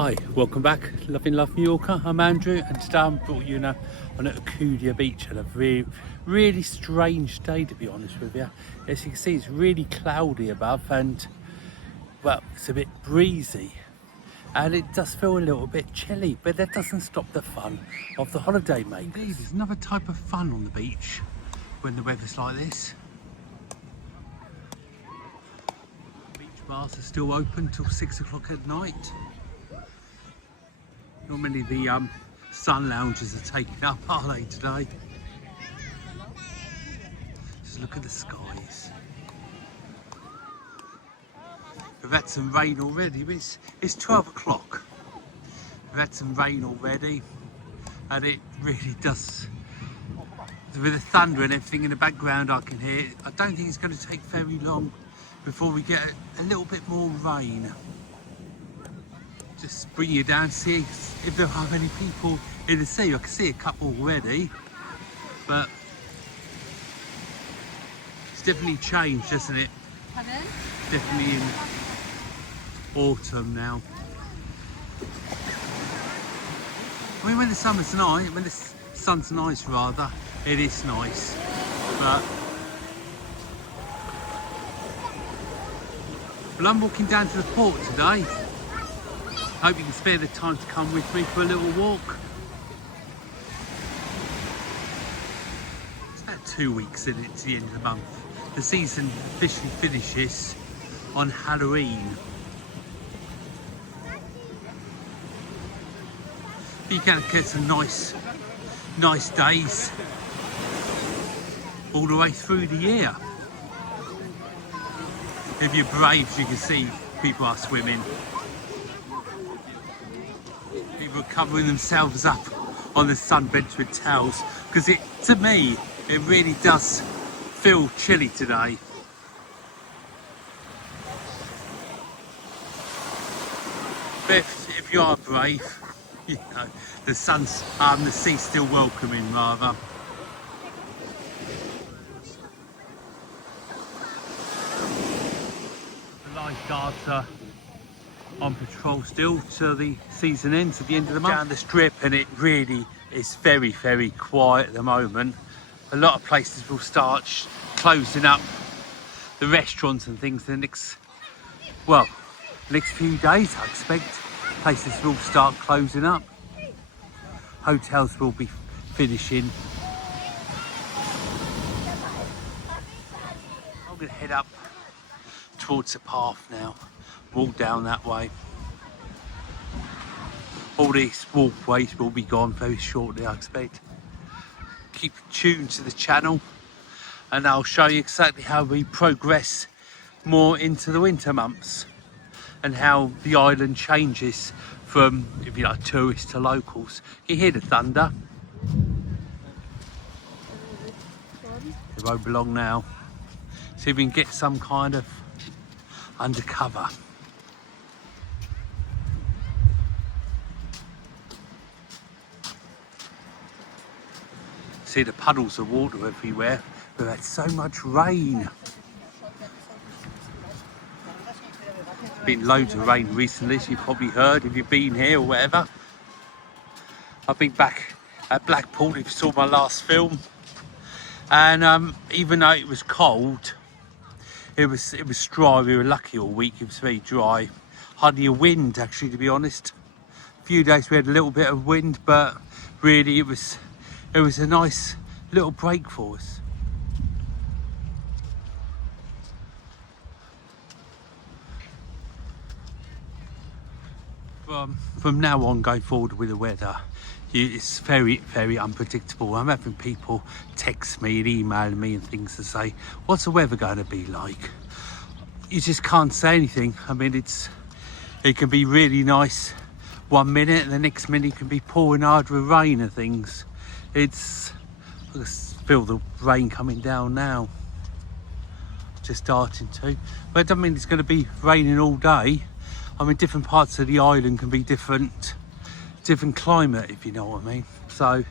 Hi, welcome back, Loving Love Mallorca. I'm Andrew, and today I'm brought you now on Alcudia Beach, and a really strange day, to be honest with you. As you can see, it's really cloudy above, and well, it's a bit breezy, and it does feel a little bit chilly, but that doesn't stop the fun of the holiday, mate. Indeed, there's another type of fun on the beach when the weather's like this. Beach bars are still open till 6 o'clock at night. Not many of the sun lounges are taken up, are they, today? Just look at the skies. We've had some rain already, but it's 12 o'clock. We've had some rain already, and it really does. With the thunder and everything in the background I can hear, I don't think it's going to take very long before we get a little bit more rain. Just bring you down, see if there are any people in the sea. I can see a couple already, but it's definitely changed, hasn't it? Pardon? Definitely in autumn now. I mean, when the sun's nice rather, it is nice, but well, I'm walking down to the port today. Hope you can spare the time to come with me for a little walk. It's about 2 weeks in it to the end of the month. The season officially finishes on Halloween. But you can get some nice days all the way through the year. If you're brave, you can see people are swimming. People are covering themselves up on the sunbeds with towels, because to me, it really does feel chilly today. But if you are brave, you know, the sea's still welcoming rather. The lifeguards are on patrol still till the season ends at the end of the month. Down the strip, and it really is very quiet at the moment. A lot of places will start closing up the restaurants and things the next few days. I expect places will start closing up. Hotels will be finishing. I'm going to head up towards the path now. Walk down that way. All these walkways will be gone very shortly, I expect. Keep tuned to the channel, and I'll show you exactly how we progress more into the winter months and how the island changes from, if you like, tourists to locals. You hear the thunder. It won't be long now. See if we can get some kind of undercover. See the puddles of water everywhere. We've had so much rain. There's been loads of rain recently, as you've probably heard if you've been here or whatever. I've been back at Blackpool if you saw my last film. And even though it was cold, it was dry. We were lucky all week, it was very dry. Hardly a wind actually, to be honest. A few days we had a little bit of wind, but really it was a nice little break for us. From now on, going forward with the weather, it's very unpredictable. I'm having people text me and email me and things to say, what's the weather going to be like? You just can't say anything. I mean, it can be really nice 1 minute, and the next minute it can be pouring hard with rain and things. I can feel the rain coming down now. Just starting to. But it doesn't mean it's going to be raining all day. I mean, different parts of the island can be different climate, if you know what I mean. So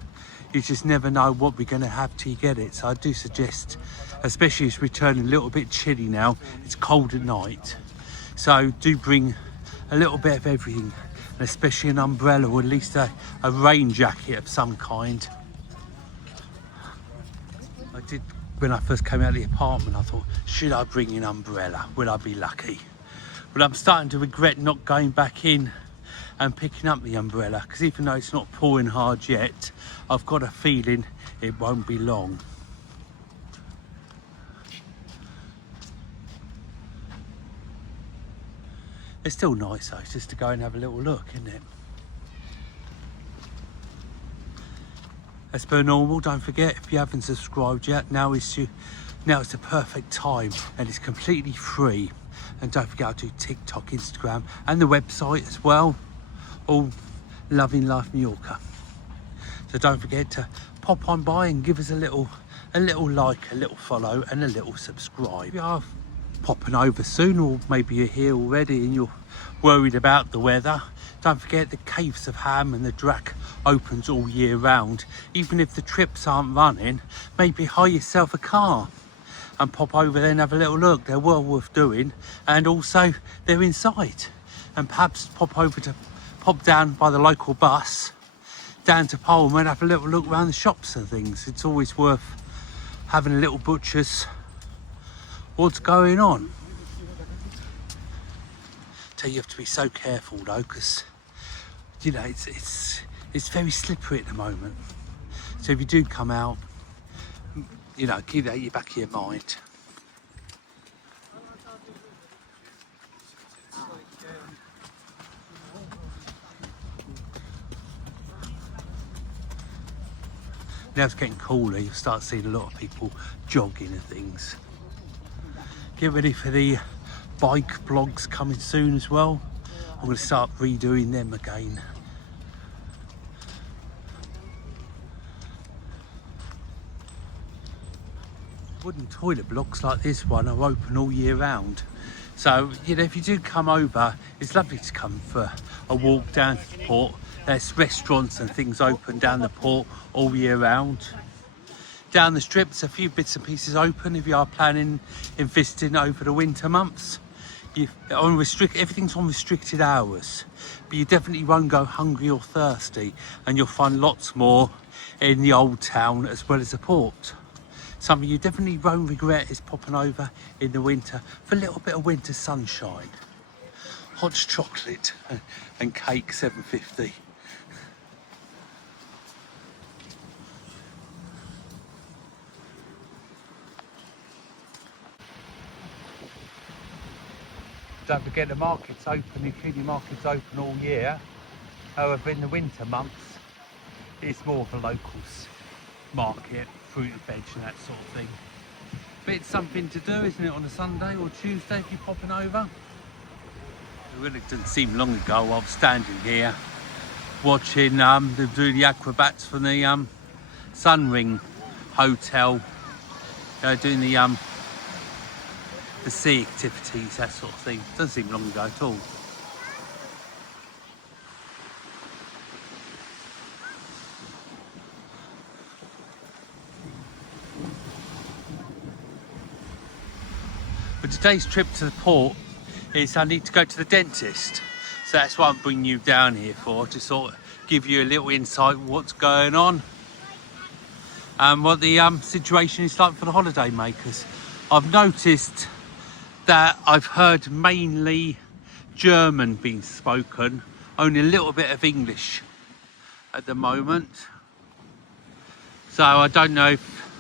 you just never know what we're going to have till you get it. So I do suggest, especially as we're turning a little bit chilly now, it's cold at night. So do bring a little bit of everything. and especially an umbrella or at least a rain jacket of some kind. I did, when I first came out of the apartment, I thought, should I bring an umbrella? Will I be lucky? But I'm starting to regret not going back in and picking up the umbrella, because even though it's not pouring hard yet, I've got a feeling it won't be long. It's still nice though, just to go and have a little look, isn't it? As per normal, don't forget, if you haven't subscribed yet, now is the perfect time, and it's completely free. And don't forget, I do TikTok, Instagram, and the website as well, all Loving Life Majorca. So don't forget to pop on by and give us a little like, a little follow, and a little subscribe. We are popping over soon, or maybe you're here already and you're worried about the weather. Don't forget, the Caves of Ham and the Drac opens all year round. Even if the trips aren't running, maybe hire yourself a car and pop over there and have a little look. They're well worth doing, and also they're inside. And perhaps pop down by the local bus down to Palma and have a little look around the shops and things. It's always worth having a little butcher's what's going on. So you have to be so careful though, because you know it's very slippery at the moment. So if you do come out, you know, keep that at the back of your mind. Now it's getting cooler, you'll start seeing a lot of people jogging and things. Get ready for the bike blogs coming soon as well. I'm going to start redoing them again. Wooden toilet blocks like this one are open all year round. So, you know, if you do come over, it's lovely to come for a walk down to the port. There's restaurants and things open down the port all year round. Down the strips, a few bits and pieces open if you are planning in visiting over the winter months. Everything's on restricted hours, but you definitely won't go hungry or thirsty, and you'll find lots more in the old town as well as the port. Something you definitely won't regret is popping over in the winter for a little bit of winter sunshine. Hot chocolate and cake, $7.50. Don't forget the market's open, the Alcudia market's open all year. However, in the winter months, it's more of a locals market, fruit and veg and that sort of thing. But it's something to do, isn't it, on a Sunday or Tuesday if you're popping over? It really didn't seem long ago I was standing here watching them do the acrobats from the Sunring Hotel, doing the sea activities, that sort of thing. Doesn't seem long ago at all. But today's trip to the port is I need to go to the dentist. So that's what I'm bringing you down here for, to sort of give you a little insight what's going on and what the situation is like for the holiday makers. I've noticed that I've heard mainly German being spoken, only a little bit of English at the moment. So I don't know if,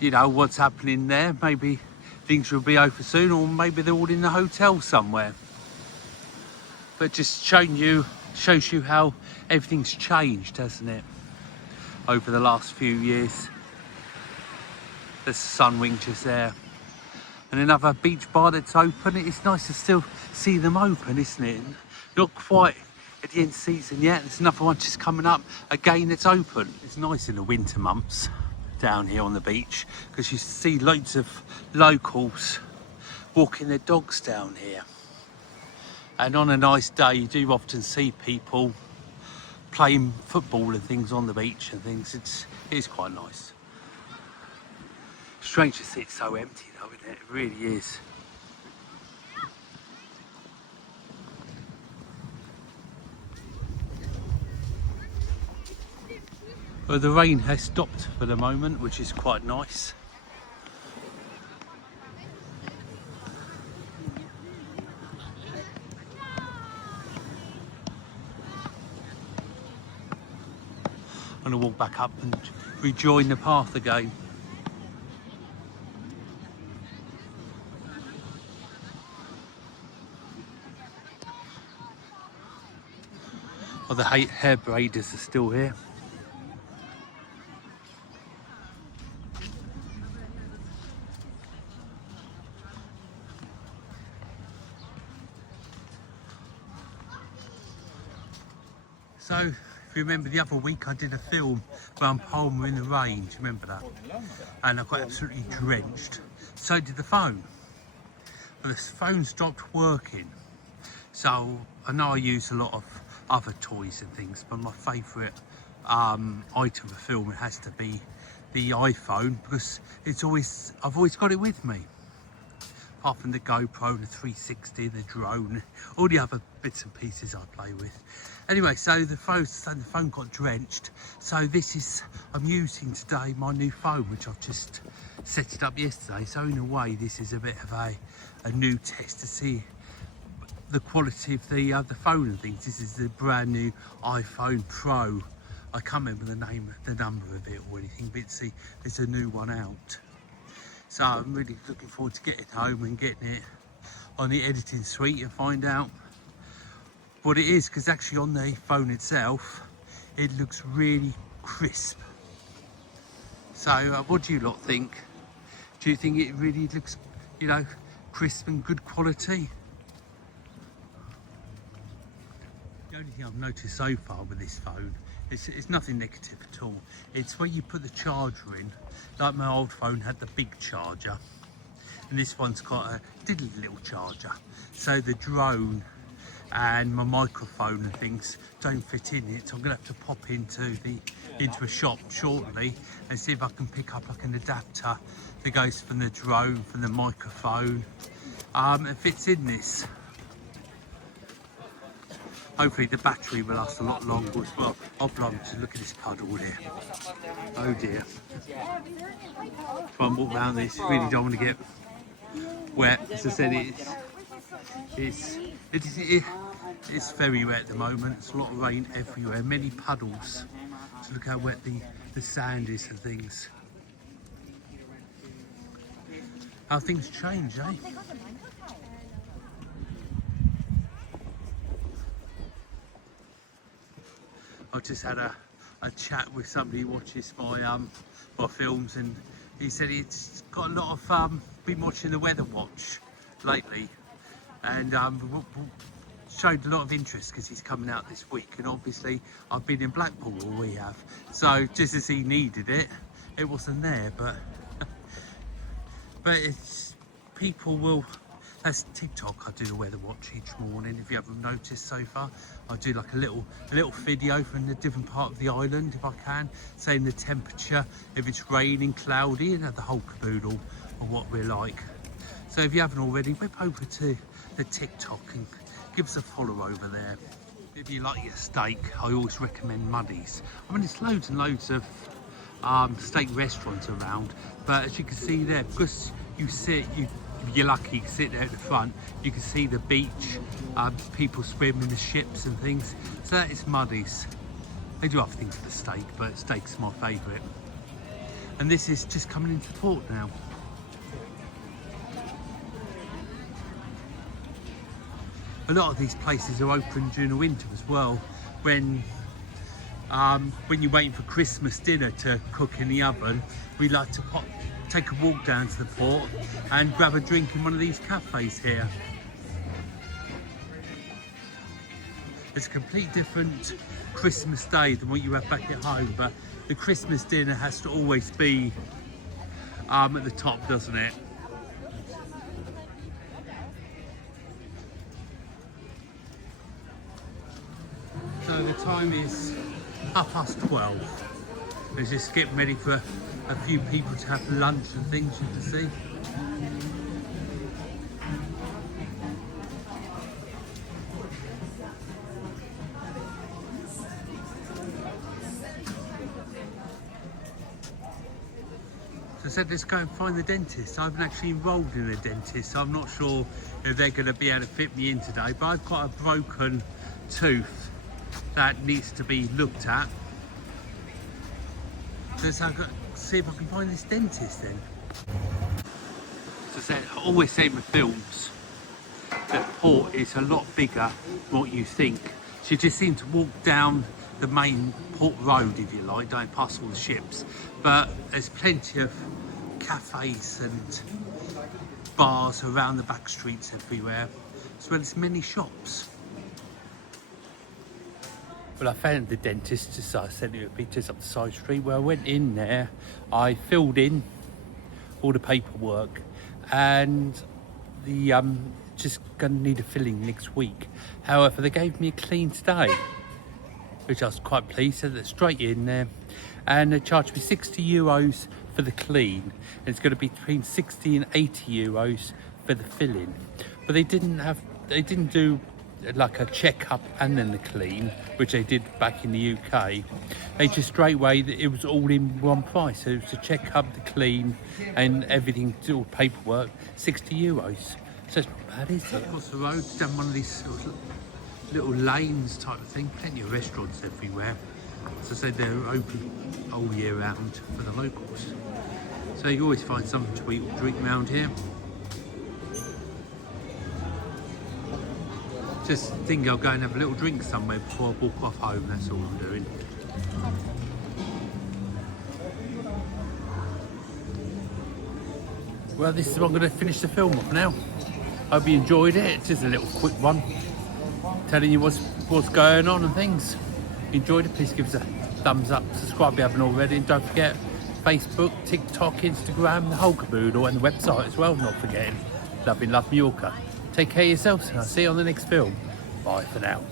you know, what's happening there. Maybe things will be over soon, or maybe they're all in the hotel somewhere. But just shows you how everything's changed, hasn't it, over the last few years. There's Sunwing just there. And another beach bar that's open. It's nice to still see them open, isn't it? Not quite at the end of season yet. There's another one just coming up again that's open. It's nice in the winter months down here on the beach, because you see loads of locals walking their dogs down here. And on a nice day, you do often see people playing football and things on the beach and things. It is quite nice. Strange to see it so empty though, isn't it? It really is. Well, the rain has stopped for the moment, which is quite nice. I'm going to walk back up and rejoin the path again. Oh, the hair braiders are still here. So, if you remember the other week I did a film where I'm Palmer in the rain, do you remember that? And I got absolutely drenched. So did the phone. But the phone stopped working. So I know I use a lot of other toys and things, but my favourite item for film has to be the iPhone, because I've always got it with me. Apart from the GoPro, the 360, the drone, all the other bits and pieces I play with. Anyway, so the phone got drenched. So I'm using today my new phone, which I've just set it up yesterday. So in a way, this is a bit of a new test to see the quality of the phone and things. This is the brand new iPhone Pro. I can't remember the number of it or anything, but see, there's a new one out. So I'm really looking forward to getting home and getting it on the editing suite and find out what it is, because actually on the phone itself, it looks really crisp. So what do you lot think? Do you think it really looks, you know, crisp and good quality? The only thing I've noticed so far with this phone, it's nothing negative at all. It's when you put the charger in, like my old phone had the big charger, and this one's got a diddly little charger. So the drone and my microphone and things don't fit in it. So I'm gonna have to pop into a shop shortly and see if I can pick up like an adapter that goes from the drone, from the microphone, and fits in this. Hopefully the battery will last a lot longer as well. Oh, blimey, just look at this puddle here. Oh dear. Try and walk around this, really don't want to get wet. As I said, it's very wet at the moment. It's a lot of rain everywhere, many puddles. So look how wet the sand is and things. How things change, eh? I just had a chat with somebody who watches my films, and he said he's got a lot of been watching the Weather Watch lately, and showed a lot of interest because he's coming out this week. And obviously I've been in Blackpool, or we have, so just as he needed it, it wasn't there. But it's people will. That's TikTok. I do the Weather Watch each morning. If you haven't noticed so far, I do like a little video from the different part of the island, if I can, saying the temperature, if it's raining, cloudy, and the whole caboodle of what we're like. So if you haven't already, whip over to the TikTok and give us a follow over there. If you like your steak, I always recommend Muddy's. I mean, there's loads and loads of steak restaurants around, but as you can see there, because if you're lucky, you can sit there at the front, you can see the beach, people swimming the ships and things. So that is Muddy's. They do other things for the steak, but steak's my favourite. And this is just coming into port now. A lot of these places are open during the winter as well, when you're waiting for Christmas dinner to cook in the oven. We like to take a walk down to the port and grab a drink in one of these cafes here. It's a complete different Christmas day than what you have back at home, but the Christmas dinner has to always be at the top, doesn't it? So the time is 12:30. We're just getting ready for a few people to have lunch and things, you can see. said let's go and find the dentist. I haven't actually enrolled in a dentist, so I'm not sure if they're going to be able to fit me in today, but I've got a broken tooth that needs to be looked at. So I've got to see if I can find this dentist then. So I said, I always say in the films that port is a lot bigger than what you think. So you just seem to walk down the main port road, if you like, don't pass all the ships, but there's plenty of cafes and bars around the back streets everywhere, as well as many shops. Well, I found the dentist, just I sent you pictures up the side street. Where I went in there, I filled in all the paperwork, and the just gonna need a filling next week. However, they gave me a clean today, which I was quite pleased. So they're straight in there, and they charged me €60 for the clean. And it's going to be between 60 and 80 euros for the filling. But they didn't do like a checkup and then the clean, which they did back in the UK. They just straight away, it was all in one price. So it was the checkup, the clean, and everything, all paperwork, €60. So it's not bad, is it? Across the road, down one of these sort of little lanes type of thing. Plenty of restaurants everywhere. As I said, they're open all year round for the locals. So you always find something to eat or drink around here. Just think I'll go and have a little drink somewhere before I walk off home, that's all I'm doing. Well, this is what I'm going to finish the film off now. Hope you enjoyed it. It's just a little quick one, telling you what's going on and things. If you enjoyed it, please give us a thumbs up, subscribe if you haven't already, and don't forget Facebook, TikTok, Instagram, the whole caboodle, and the website as well, not forgetting. Love Mallorca. Take care of yourselves, and I'll see you on the next film. Bye for now.